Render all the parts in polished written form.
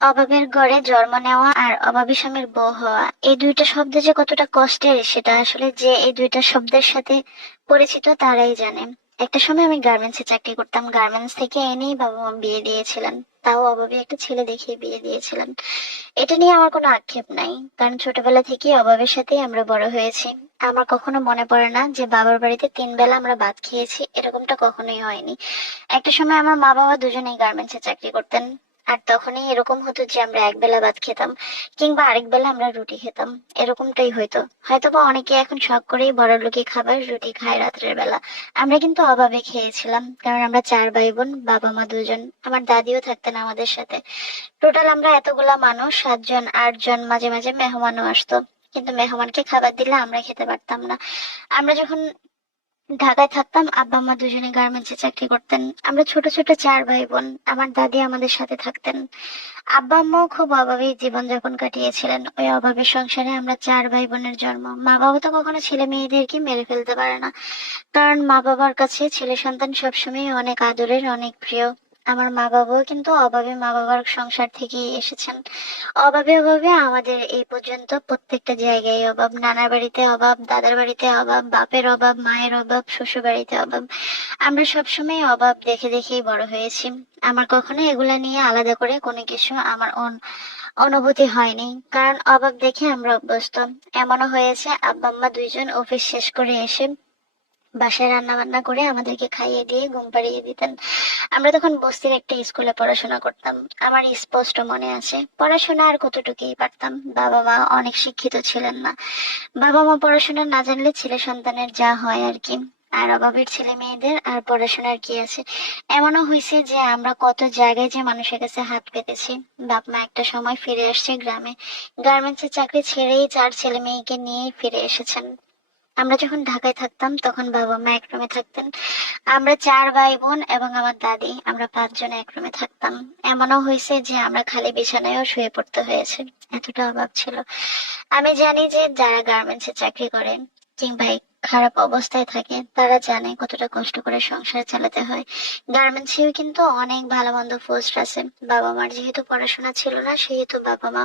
অভাবের ঘরে জন্ম নেওয়া আর অভাবী স্বামীর বউ হওয়া, এই দুইটা শব্দ যে কতটা কষ্টের সেটা আসলে যে এই দুইটা শব্দের সাথে পরিচিত তারাই জানে। একটা সময় আমি গার্মেন্টসে চাকরি করতাম, গার্মেন্টস থেকে এনেই বাবা মা বিয়ে দিয়েছিলেন, তাও অভাবী একটা ছেলে দেখিয়ে বিয়ে দিয়েছিলেন। এটা নিয়ে আমার কোনো আক্ষেপ নাই, কারণ ছোটবেলা থেকেই অভাবের সাথেই আমরা বড় হয়েছি। আমার কখনো মনে পড়ে না যে বাবার বাড়িতে 3 বেলা আমরা ভাত খেয়েছি, এরকমটা কখনোই হয়নি। একটা সময় আমার মা বাবা দুজনেই গার্মেন্টসে চাকরি করতেন, আর তখনই এরকম হতো যে আমরা একবেলা ভাত খেতাম, কিংবা আরেক বেলা আমরা রুটি খেতাম। এরকমটাই হয়তো, হয়তোবা অনেকে এখন শখ করেই বড়লোকি খাবার রুটি খায় রাত্রের বেলা। আমরা কিন্তু অভাবে খেয়েছিলাম, কারণ আমরা 4 ভাই বোন, বাবা মা দুজন, আমার দাদিও থাকতেন আমাদের সাথে। টোটাল আমরা এতগুলা মানুষ, 7 জন 8 জন, মাঝে মাঝে মেহমানও আসতো। কিন্তু মেহমানকে খাবার দিলে আমরা খেতে পারতাম না। আমরা যখন ঢাকায় থাকতাম, আব্বা আম্মা দুজনে গার্মেন্টসে চাকরি করতেন। আমরা ছোট ছোট 4 ভাই বোন, আমার দাদি আমাদের সাথে থাকতেন। আব্বা আম্মাও খুব অভাবে জীবনযাপন কাটিয়েছিলেন। ওই অভাবের সংসারে আমরা 4 ভাই বোনের জন্ম। মা বাবা তো কখনো ছেলে মেয়েদেরকে মেরে ফেলতে পারে না, কারণ মা বাবার কাছে ছেলে সন্তান সবসময় অনেক আদরের, অনেক প্রিয়। আমার মা বাবাও কিন্তু অভাবে মা বাবার সংসার থেকেই এসেছেন। অভাবে অভাবে আমাদের এই পর্যন্ত প্রত্যেকটা জায়গায় অভাব, নানার বাড়িতে অভাব, দাদার বাড়িতে অভাব, বাপের অভাব, মায়ের অভাব, শ্বশুর বাড়িতে অভাব। আমরা সবসময় অভাব দেখে দেখেই বড় হয়েছি। আমার কখনো এগুলা নিয়ে আলাদা করে কোনো কিছু আমার অনুভূতি হয়নি, কারণ অভাব দেখে আমরা অভ্যস্ত। এমনও হয়েছে আব্বা আম্মা দুইজন অফিস শেষ করে এসে বাসায় রান্না বান্না করে আমাদেরকে খাইয়ে দিয়ে ঘুম পাড়িয়ে দিতেন। আমরা তখন বস্তির একটা স্কুলে পড়াশোনা করতাম। আমার স্পষ্ট মনে আছে, পড়াশোনা আর কতটুকুই পারতাম, বাবা মা অনেক শিক্ষিত ছিলেন না। বাবা মা পড়াশোনা না জানলে ছেলে সন্তানের যা হয় আর কি। আর অভাবের ছেলে মেয়েদের আর পড়াশোনার কি আছে। এমনও হয়েছে যে আমরা কত জায়গায় যে মানুষের কাছে হাত পেতেছি। বাপ মা একটা সময় ফিরে আসছে গ্রামে, গার্মেন্টসের চাকরি ছেড়েই 4 ছেলে মেয়েকে নিয়েই ফিরে এসেছেন। আমরা যখন ঢাকায় থাকতাম তখন বাবা মা এক রুমে থাকতেন। আমরা 4 ভাই বোন এবং আমার দাদি, আমরা 5 জন এক রুমে থাকতাম। এমনও হয়েছে যে আমরা খালি বিছানায়ও শুয়ে পড়তে হয়েছে, এতটা অভাব ছিল। আমি জানি যে যারা গার্মেন্টসে চাকরি করেন কিংবা এই খারাপ অবস্থায় থাকে, তারা জানে কতটা কষ্ট করে সংসার চালাতে হয়। গার্মেন্টসেও কিন্তু অনেক ভালো মন্দ পোস্ট আছে। বাবা মার যেহেতু পড়াশোনা ছিল না, সেহেতু বাবা মা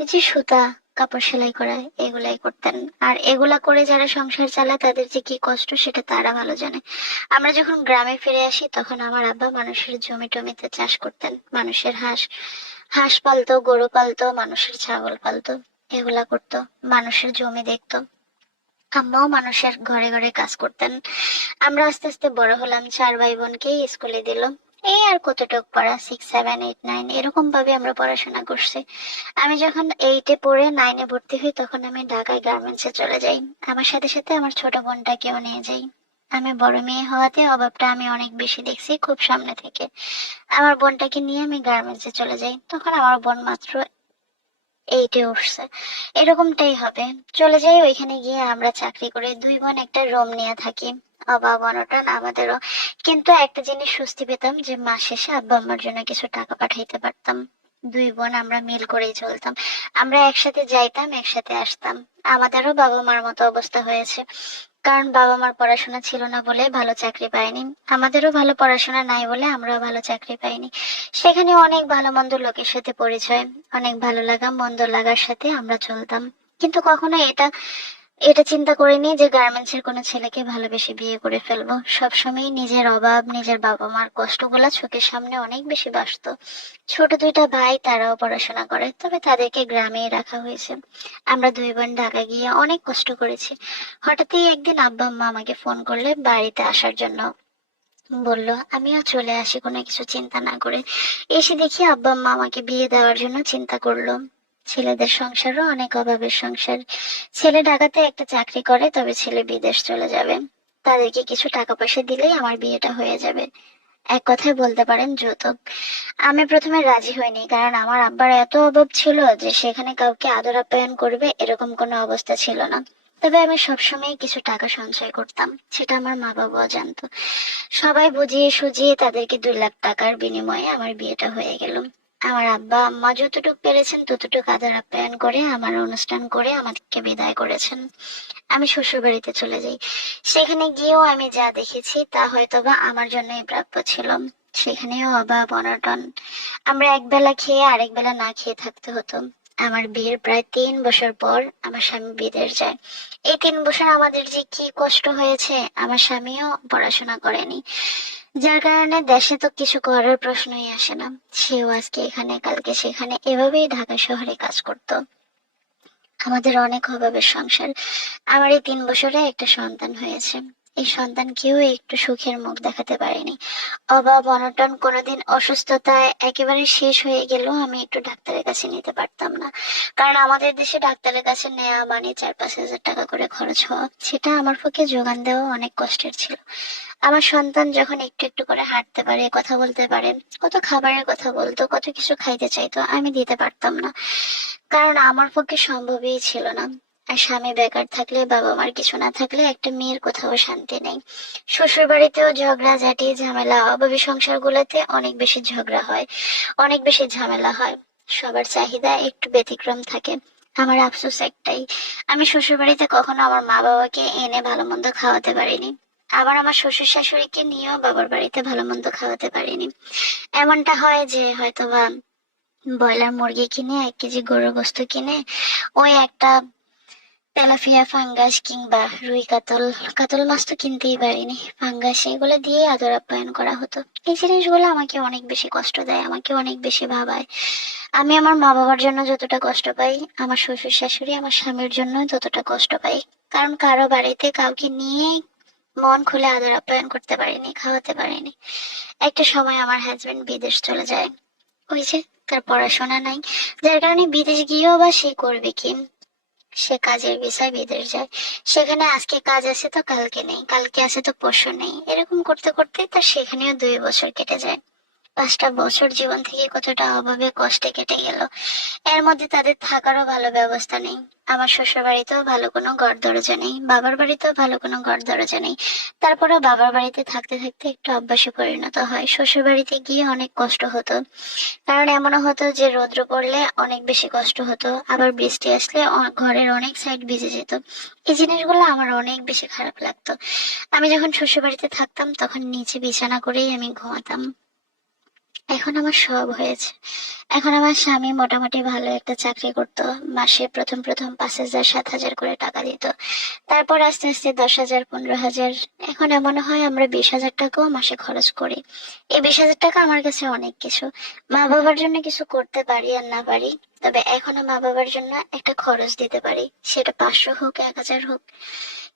এই যে সুতা, কাপড় সেলাই করা, এগুলাই করতেন। আর এগুলা করে যারা সংসার চালায় তাদের যে কি কষ্ট সেটা তারা ভালো জানে। আমরা যখন গ্রামে ফিরে আসি তখন আমার আব্বা মানুষের জমি টমিতে চাষ করতেন। মানুষের হাঁস হাঁস পালতো, গরু পালতো, মানুষের ছাগল পালতো, এগুলা করতো। মানুষের জমি দেখতো। আম্মাও মানুষের ঘরে ঘরে কাজ করতেন। আমরা আস্তে আস্তে বড় হলাম, 4 ভাই বোনকেই স্কুলে দিল। এই আর কতটুক পড়া, 6 7 8 9 এরকম ভাবে আমরা পড়াশোনা করছি। আমি যখন 8-এ পড়ে 9-এ ভর্তি হই তখন আমি ঢাকায় গার্মেন্টসে চলে যাই। আমার সাথে সাথে আমার ছোট বোনটাকেও নিয়ে যাই। আমি বড় মেয়ে হওয়াতে অভাবটা আমি অনেক বেশি দেখছি খুব সামনে থেকে। আমার বোনটাকে নিয়ে আমি গার্মেন্টসে চলে যাই, তখন আমার বোন মাত্র 8-এ উঠছে। এরকমটাই হবে। চলে যাই, ওইখানে গিয়ে আমরা চাকরি করে 2 বোন একটা রুম নিয়ে থাকি। অভাব অনটন আমাদেরও, কিন্তু একটা জিনিস স্বস্তি পেতাম যে মাস শেষে আব্বা আম্মার জন্য কিছু টাকা পাঠাইতে পারতাম। 2 বোন আমরা মিল করেই চলতাম। আমরা একসাথে যাইতাম, একসাথে আসতাম। আমাদেরও বাবা মার মতো অবস্থা হয়েছে, কারণ বাবা মার পড়াশোনা ছিল না বলে ভালো চাকরি পায়নি। আমাদেরও ভালো পড়াশোনা নাই বলে আমরাও ভালো চাকরি পাইনি। সেখানে অনেক ভালো মন্দ লোকের সাথে পরিচয়, অনেক ভালো লাগা মন্দ লাগার সাথে আমরা চলতাম। কিন্তু কখনো এটা এটা চিন্তা করিনি যে গার্মেন্টসের কোনো ছেলেকে ভালোবেসে বিয়ে করে ফেলবো। সবসময় নিজের অভাব, নিজের বাবা মার কষ্টগুলা চোখের সামনে অনেক বেশি ভাসতো। ছোট 2টা ভাই, তারাও পড়াশোনা করে, তবে তাদেরকে গ্রামেই রাখা হয়েছে। আমরা 2 বোন ঢাকা গিয়ে অনেক কষ্ট করেছি। হঠাৎই একদিন আব্বা আম্মা আমাকে ফোন করলে বাড়িতে আসার জন্য, বলল আমিও চলে আসি কোনো কিছু চিন্তা না করে। এসে দেখি আব্বা আম্মা আমাকে বিয়ে দেওয়ার জন্য চিন্তা করলো। ছেলেদের সংসারও অনেক অভাবের সংসার। ছেলে ঢাকাতে একটা চাকরি করে, তবে ছেলে বিদেশ চলে যাবে। তাদেরকে কিছু টাকা পয়সা দিলেই আমার বিয়েটা হয়ে যাবে। এক কথায় বলতে পারেন যৌতুক। আমি প্রথমে রাজি হইনি, কারণ আমার আব্বার এত অভাব ছিল যে সেখানে কাউকে আদর আপ্যায়ন করবে এরকম কোনো অবস্থা ছিল না। তবে আমি সবসময় কিছু টাকা সঞ্চয় করতাম, সেটা আমার মা বাবাও জানতো। সবাই বুঝিয়ে সুঝিয়ে তাদেরকে 2 লাখ টাকার বিনিময়ে আমার বিয়েটা হয়ে গেল। আমার আব্বা আম্মা যতটুকু পেরেছেন ততটুকু আদর আপ্যায়ন করে আমার অনুষ্ঠান করে আমাদেরকে বিদায় করেছেন। আমি শ্বশুর বাড়িতে চলে যাই। সেখানে গিয়েও আমি যা দেখেছি তা হয়তোবা আমার জন্যই প্রাপ্য ছিল। সেখানেও অভাব অনটন। আমরা একবেলা খেয়ে আরেক বেলা না খেয়ে থাকতে হতো। আমার বিয়ের প্রায় 3 বছর পর আমার স্বামী বিদেশ যায়। এই 3 বছর আমাদের যে কি কষ্ট হয়েছে, আমার স্বামীও পড়াশোনা করেনি, যার কারণে দেশে তো কিছু করার প্রশ্নই আসে না। সেও আজকে এখানে কালকে সেখানে এভাবেই ঢাকা শহরে কাজ করতো। আমাদের অনেক অভাবের সংসার। আমার এই 3 বছরে একটা সন্তান হয়েছে। এই সন্তানকেও একটু সুখের মুখ দেখাতে পারিনি। অভাব অনটন, কোনোদিন অসুস্থতায় একেবারে শেষ হয়ে গেলেও আমি একটু ডাক্তারের কাছে নিতে পারতাম না। কারণ আমাদের দেশে ডাক্তারের কাছে নেওয়া মানে 4-5 হাজার টাকা করে খরচ হওয়া, সেটা আমার পক্ষে যোগান দেওয়া অনেক কষ্টের ছিল। আমার সন্তান যখন একটু একটু করে হাঁটতে পারে, কথা বলতে পারে, কত খাবারের কথা বলতো, কত কিছু খাইতে চাইতো, আমি দিতে পারতাম না। কারণ আমার পক্ষে সম্ভবই ছিল না। আর স্বামী বেকার থাকলে, বাবা মার কিছু না থাকলে একটা মেয়ের কোথাও শান্তি নেই। শ্বশুর বাড়িতেও ঝগড়া ঝাঁটি ঝামেলা, অভাবী সংসার গুলোতে অনেক বেশি ঝগড়া হয়, অনেক বেশি ঝামেলা হয়। সবার চাহিদা একটু ব্যতিক্রম থাকে। আমার আফসোস একটাই, আমি শ্বশুর বাড়িতে কখনো আমার মা বাবাকে এনে ভালো মন্দ খাওয়াতে পারিনি। আবার আমার শ্বশুর শাশুড়িকে নিয়েও বাবার বাড়িতে ভালো মন্দ খাওয়াতে পারিনি। এমনটা হয় যে হয়তোবা ব্রয়লার মুরগি কিনে, 1 কেজি গরুর গোস্ত কিনে, ওই একটা তেলাপিয়া ফাঙ্গাস কিংবা রুই কাতল, কাতল মাছ তো কিনতেই পারিনি, ফাঙ্গাস, এগুলো দিয়ে আদর আপ্যায়ন করা হতো। এই জিনিসগুলো আমাকে অনেক বেশি কষ্ট দেয়, আমাকে অনেক বেশি ভাবায়। আমি আমার মা বাবার জন্য যতটা কষ্ট পাই, আমার শ্বশুর শাশুড়ি আমার স্বামীর জন্য ততটা কষ্ট পাই। কারণ কারো বাড়িতে কাউকে নিয়ে মন খুলে আদর আপ্যায়ন করতে পারিনি, খাওয়াতে পারিনি। একটা সময় আমার হাজবেন্ড বিদেশ চলে যায়। ওই যে, তার পড়াশোনা নাই, যার কারণে বিদেশ গিয়েও বা সে করবে কি? সে কাজের ভিসায় বিদেশ যায়। সেখানে আজকে কাজ আছে তো কালকে নেই, কালকে আছে তো পরশু নেই, এরকম করতে করতে তার সেখানেও 2 বছর কেটে যায়। 5টা বছর জীবন থেকে কতটা অভাবে কষ্টে কেটে গেল। এর মধ্যে তাদের থাকারও ভালো ব্যবস্থা নেই। আমার শ্বশুর বাড়িতেও ভালো কোনো ঘর দরজা নেই, বাবার বাড়িতেও ভালো কোনো ঘর দরজা নেই। তারপরেও বাবার বাড়িতে থাকতে থাকতে একটু অভ্যাসে পরিণত হয়। শ্বশুর বাড়িতে গিয়ে অনেক কষ্ট হতো। কারণ এমনও হতো যে রৌদ্র পড়লে অনেক বেশি কষ্ট হতো, আবার বৃষ্টি আসলে ঘরের অনেক সাইড ভিজে যেত। এই জিনিসগুলো আমার অনেক বেশি খারাপ লাগতো। আমি যখন শ্বশুর বাড়িতে থাকতাম তখন নিচে বিছানা করেই আমি ঘুমাতাম। এখন আমার সব হয়েছে। এখন আমার স্বামী মোটামুটি ভালো একটা চাকরি করতো। মাসে প্রথম প্রথম 5,000 7,000 করে টাকা দিত। তারপর আস্তে আস্তে 10,000 15,000, এখন এমন হয় আমরা 20,000 টাকাও মাসে খরচ করি। এই 20,000 টাকা আমার কাছে অনেক কিছু। মা বাবার জন্য কিছু করতে পারি আর না পারি, তবে এখনো মা বাবার জন্য একটা খরচ দিতে পারি, সেটা 500 হোক 1,000 হোক।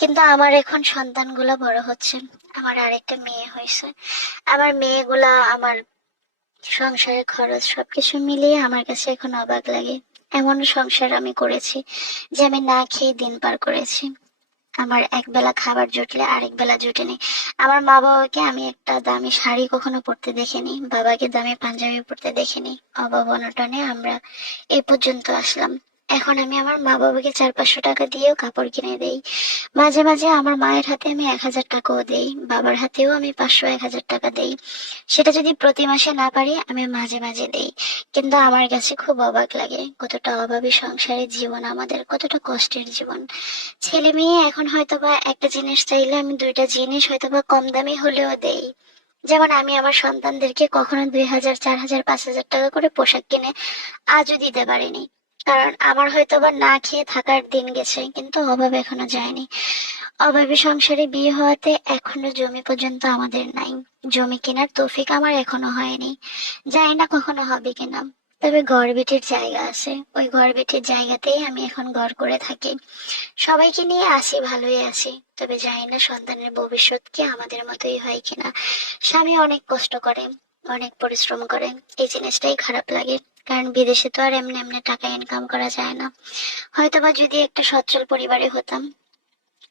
কিন্তু আমার এখন সন্তানগুলা বড় হচ্ছে, আমার আরেকটা মেয়ে হয়েছে। আমার মেয়েগুলা, আমার সংসারের খরচ সবকিছু মিলিয়ে আমার কাছে এখন অবাক লাগে। এমন সংসার আমি করেছি যে আমি না খেয়ে দিন পার করেছি। আমার একবেলা খাবার জুটলে আরেক বেলা জুটেনি। আমার মা বাবাকে আমি একটা দামি শাড়ি কখনো পরতে দেখিনি, বাবাকে দামি পাঞ্জাবি পরতে দেখিনি। অভাব অনটনে আমরা এই পর্যন্ত আসলাম। এখন আমি আমার মা বাবাকে 400-500 টাকা দিয়েও কাপড় কিনে দেই। মাঝে মাঝে আমার মায়ের হাতে আমি 1,000 টাকাও দেই, বাবার হাতেও আমি 500-1,000 টাকা দেই। সেটা যদি প্রতি মাসে না পারি, আমি মাঝে মাঝে দেই। কিন্তু আমার কাছে খুব অবাক লাগে কতটা অভাবী সংসারের জীবন আমাদের, কতটা কষ্টের জীবন। ছেলে মেয়ে এখন হয়তোবা একটা জিনিস চাইলে আমি 2টা জিনিস হয়তোবা কম দামি হলেও দেই। যেমন আমি আমার সন্তানদেরকে কখনো 2,000 4,000 5,000 টাকা করে পোশাক কিনে আজও দিতে পারিনি। কারণ আমার হয়তোবা না খেয়ে থাকার দিন গেছে, কিন্তু অভাব এখনো যায়নি। অভাবী সংসারে বিয়ে হওয়াতে এখনো জমি পর্যন্ত আমাদের নাই। জমি কেনার তৌফিক আমার এখনো হয়নি, জানি না কখনো হবে কিনা। তবে ঘর বেটির জায়গা আছে, ওই ঘর বেটির জায়গাতেই আমি এখন ঘর করে থাকি। সবাইকে নিয়ে আসি, ভালোই আছি। তবে জানি না সন্তানের ভবিষ্যৎ কি আমাদের মতোই হয় কিনা। স্বামী অনেক কষ্ট করে, অনেক পরিশ্রম করে, এই জিনিসটাই খারাপ লাগে। কারণ বিদেশে তো আর এমনি এমনি টাকা ইনকাম করা যায় না। হয়তোবা যদি একটা সচ্ছল পরিবারে হতাম,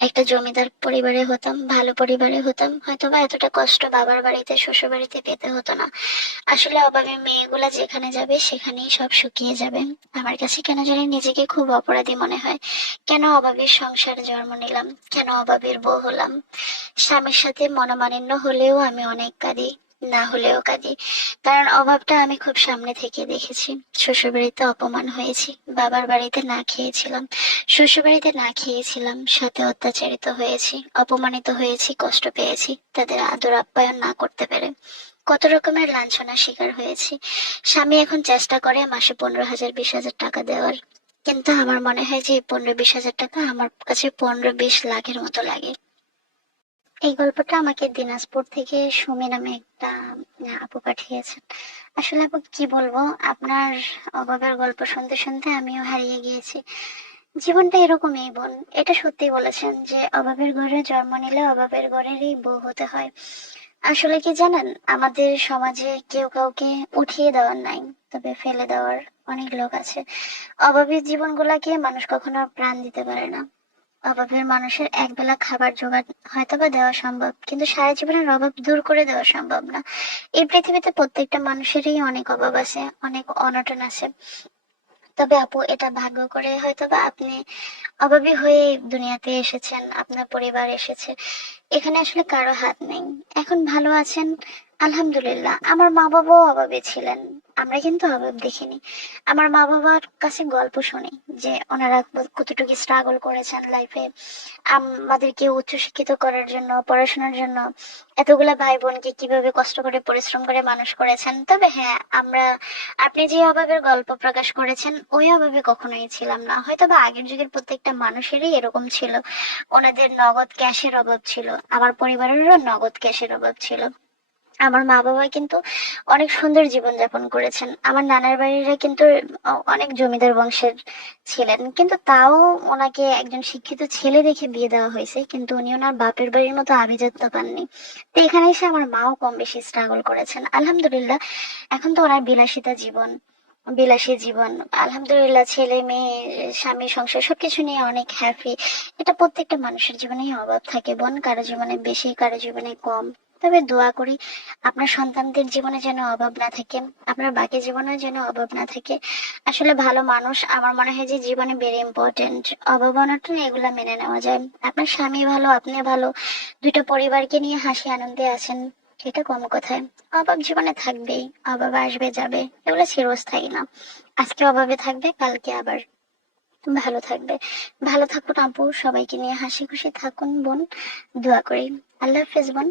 একটা জমিদার পরিবারে হতাম, ভালো পরিবারে হতাম, হয়তোবা এতটা কষ্ট বাবার বাড়িতে শ্বশুর বাড়িতে পেতে হতো না। আসলে অভাবী মেয়েগুলা যেখানে যাবে সেখানেই সব শুকিয়ে যাবে। আমার কাছে কেন জানি নিজেকে খুব অপরাধী মনে হয়। কেন অভাবীর সংসার জন্ম নিলাম, কেন অভাবীর বউ হলাম। স্বামীর সাথে মনোমালিন্য হলেও আমি অনেক কাঁদি, না হলেও কাঁদি। কারণ অভাবটা আমি খুব সামনে থেকে দেখেছি। শ্বশুর বাড়িতে অপমান হয়েছি, বাবার বাড়িতে না খেয়েছিলাম, শ্বশুর বাড়িতে না খেয়েছিলাম, সাথে অত্যাচারিত হয়েছি, অপমানিত হয়েছি, কষ্ট পেয়েছি তাদের আদর আপ্যায়ন না করতে পেরে। কত রকমের লাঞ্ছনার শিকার হয়েছি। স্বামী এখন চেষ্টা করে মাসে 15,000 20,000 টাকা দেওয়ার, কিন্তু আমার মনে হয় যে 15-20 হাজার টাকা আমার কাছে 15-20 লাখের মতো লাগে। এই গল্পটা আমাকে দিনাজপুর থেকে সুমি নামে একটা আপু পাঠিয়েছেন। আসলে আপু কি বলবো, আপনার অভাবের গল্প শুনতে শুনতে আমিও হারিয়ে গিয়েছি। জীবনটা এরকমই বোন, এটা সত্যি বলেছেন যে অভাবের ঘরে জন্ম নিলে অভাবের ঘরেরই বউ হতে হয়। আসলে কি জানেন, আমাদের সমাজে কেউ কাউকে উঠিয়ে দেওয়ার নাই, তবে ফেলে দেওয়ার অনেক লোক আছে। অভাবী জীবনগুলাকে মানুষ কখনো প্রাণ দিতে পারে না। অভাবের মানুষের একবেলা খাবার জোগাড় হয়তো বা দেওয়া সম্ভব, কিন্তু সারা জীবনের অভাব দূর করে দেওয়া সম্ভব না। এই পৃথিবীতে প্রত্যেকটা মানুষেরই অনেক অভাব আছে, অনেক অনটন আছে। তবে আপু এটা ভাগ্য করে হয়তো বা আপনি অভাবী হয়ে দুনিয়াতে এসেছেন, আপনার পরিবার এসেছে, এখানে আসলে কারো হাত নেই। এখন ভালো আছেন, আলহামদুলিল্লাহ। আমার মা বাবাও অভাবে ছিলেন, আমরা কিন্তু অভাব দেখিনি। আমার মা বাবার কাছে গল্প শুনি যে ওনারা কতটুকু স্ট্রাগল করেছেন লাইফে, আমাদেরকে উচ্চশিক্ষিত করার জন্য, পড়াশোনার জন্য এতগুলা ভাই বোনকে কিভাবে কষ্ট করে পরিশ্রম করে মানুষ করেছেন। তবে হ্যাঁ, আমরা, আপনি যে অভাবের গল্প প্রকাশ করেছেন ওই অভাবে কখনোই ছিলাম না। হয়তো বা আগের যুগের প্রত্যেকটা মানুষেরই এরকম ছিল, ওনাদের নগদ ক্যাশের অভাব ছিল। আমার পরিবারেরও নগদ ক্যাশের অভাব ছিল। আমার মা বাবা কিন্তু অনেক সুন্দর জীবন যাপন করেছেন। আমার নানার বাড়িরা কিন্তু অনেক জমিদার বংশের ছিলেন, কিন্তু তাও ওনাকে একজন শিক্ষিত ছেলে দেখে বিয়ে দেওয়া হয়েছে, কিন্তু উনি ওনার বাপের বাড়ির মতো আভিজাত্য পাননি। তো এখানে এসে আমার মাও কম বেশি স্ট্রাগল করেছেন, আলহামদুলিল্লাহ। এখন তো ওনার বিলাসিতা জীবন, বিলাসী জীবন, আলহামদুলিল্লাহ। ছেলে মেয়ে, স্বামী, সংসার সবকিছু নিয়ে অনেক হ্যাপি। এটা প্রত্যেকটা মানুষের জীবনেই অভাব থাকে বোন, কারো জীবনে বেশি, কারো জীবনে কম। তবে দোয়া করি আপনার সন্তানদের জীবনে যেন অভাব না থাকে, আপনার বাকি জীবনে যেন অভাব না থাকে। আসলে ভালো মানুষ আমার মনে হয় যে জীবনে ভেরি ইম্পর্টেন্ট। অভাব অনটন এগুলা মেনে নেওয়া যায়। আপনার স্বামী ভালো, আপনি ভালো, দুটো পরিবারকে নিয়ে হাসি আনন্দে আছেন, এটা কম কথায়। অভাব জীবনে থাকবেই, অভাব আসবে যাবে, এগুলো চিরস্থায়ী না। আজকে অভাবে থাকবে, কালকে আবার ভালো থাকবে। ভালো থাকুন আপু, সবাইকে নিয়ে হাসি খুশি থাকুন বোন, দোয়া করি। আল্লাহ হাফেজ বোন।